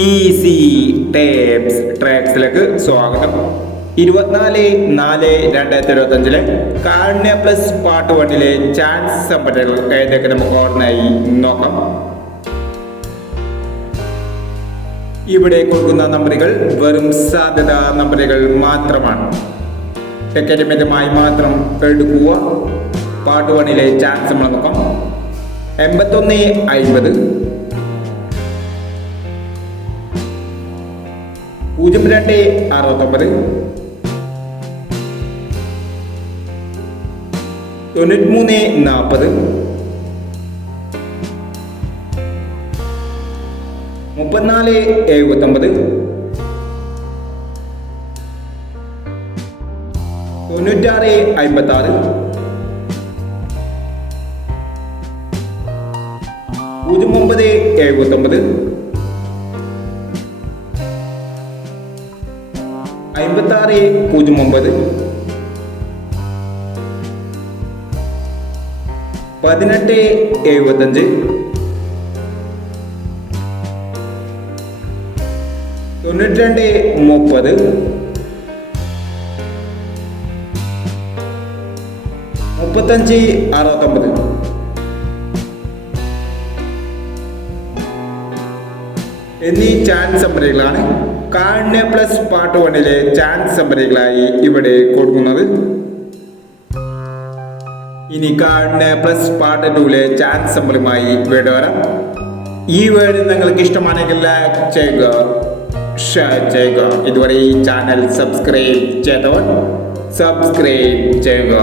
Easy tapes ട്രാക്സിലേക്ക് സ്വാഗതം. 24/4/2025 കാരുണ്യ plus part 1 chance സമ്പന്നകൾ ഏതൊക്കെ നമുക്ക് ഓർമ്മയായി നോക്കാം. ഇവിടെ കൊടുക്കുന്ന നമ്പറുകൾ വെറും സാധ്യതാ നമ്പറുകൾ മാത്രമാണ്. അക്കാഡമികമായി മാത്രം എടുക്കുക. പാർട്ട് 1 ചാൻസ് നമ്മൾ നോക്കാം. 81/50, 02/69, 93/40, 34/79, 96/56, 09/79, 56/09, 18/75, 92/30, 35/69. എന്നീ ചാൻസ് നമ്പറുകളാണ് കാരുണ്യ പ്ലസ് പാർട്ട് 1 ചാൻസ് നമ്പറുകളായി ഇവിടെ കൊടുക്കുന്നത്. ഇനി കാരുണ്യ പ്ലസ് പാർട്ട് 2 ചാൻസ് നമ്പറുമായി വീഡിയോ വരാം. ഈ വീഡിയോ നിങ്ങൾക്ക് ഇഷ്ടമാണെങ്കിൽ ലൈക്ക് ചെയ്യുക, ഷെയർ ചെയ്യുക. ഇതുവരെ ഈ ചാനൽ സബ്സ്ക്രൈബ് ചെയ്തവർ സബ്സ്ക്രൈബ് ചെയ്യുക.